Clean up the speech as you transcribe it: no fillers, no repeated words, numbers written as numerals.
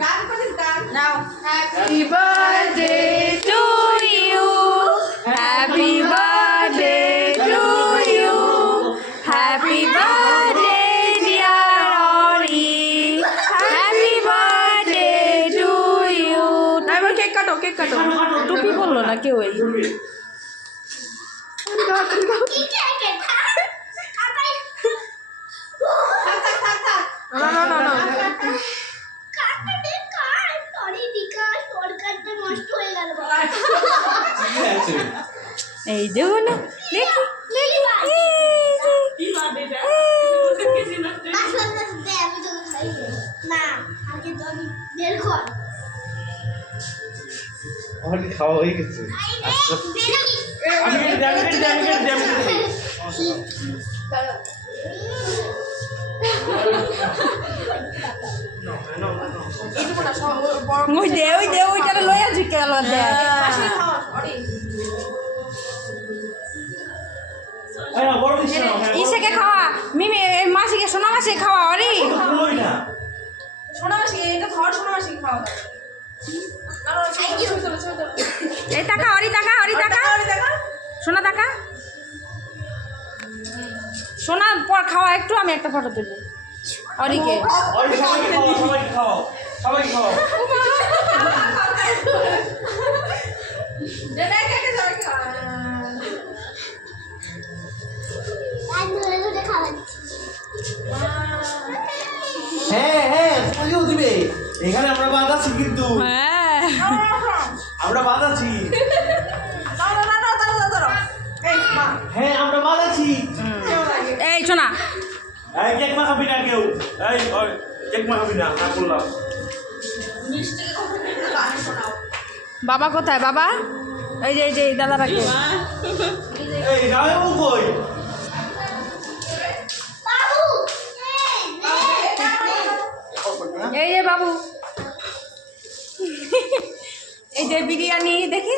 Happy birthday to you. Happy birthday to you. Happy birthday dear Ori. Happy birthday to you. এবার cake কাটো টুপি বললো না কেউ এই এই দেবো না খাওয়া হয়ে গেছে ওইটা লই আছি কেন ইসেকে খাওয়া মিমি মাসিকে সোনা মাসি খাওয়া অরি এই টাকা অরি টাকা সোনা টাকা সোনা পর খাওয়া একটু আমি একটা ফটো তুলি অরিকে হ্যাঁ তুমিও দিবে এখানে আমরা বাঁধাছি কিন্তু আমরা বাঁধাছি হ্যাঁ আমরা বাঁধাছি এই শোনা এই কেক মাখাবি না কেউ এই কেক মাখাবি না বললাম বাবা কোথায় বাবা এই যে দাদারা কে এই রাও কই এই যে বাবু এই যে বিরিয়ানি দেখি